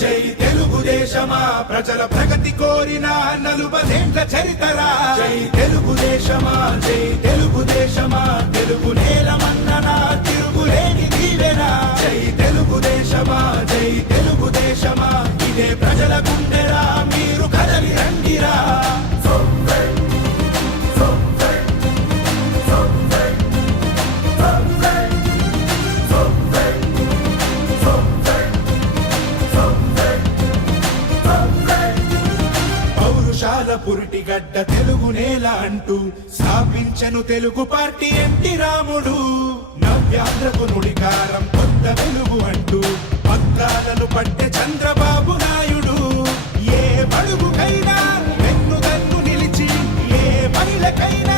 జై తెలుగుదేశమా ప్రజల ప్రగతి కోరిన 40 చరితరా జై తెలుగుదేశమా జై తెలుగుదేశమా తెలుగు నేలమన్ననా తిరుగులేని దీవెనా జై తెలుగుదేశమా జై తెలుగుదేశమా ఇదే ప్రజల గుండెరా మీరు కదలి రండిరా పురిటిగడ్డ తెలుగు నేల అంటూ స్థాపించను తెలుగు పార్టీ ఎన్టీ రాముడు నవ్యాంధ్రకు నుడికారం కొత్త వెలుగు అంటూ పక్కాలను పట్టె చంద్రబాబు నాయుడు ఏ బడుగుకైనా వెన్నుదన్ను నిలిచి ఏ మహిళకైనా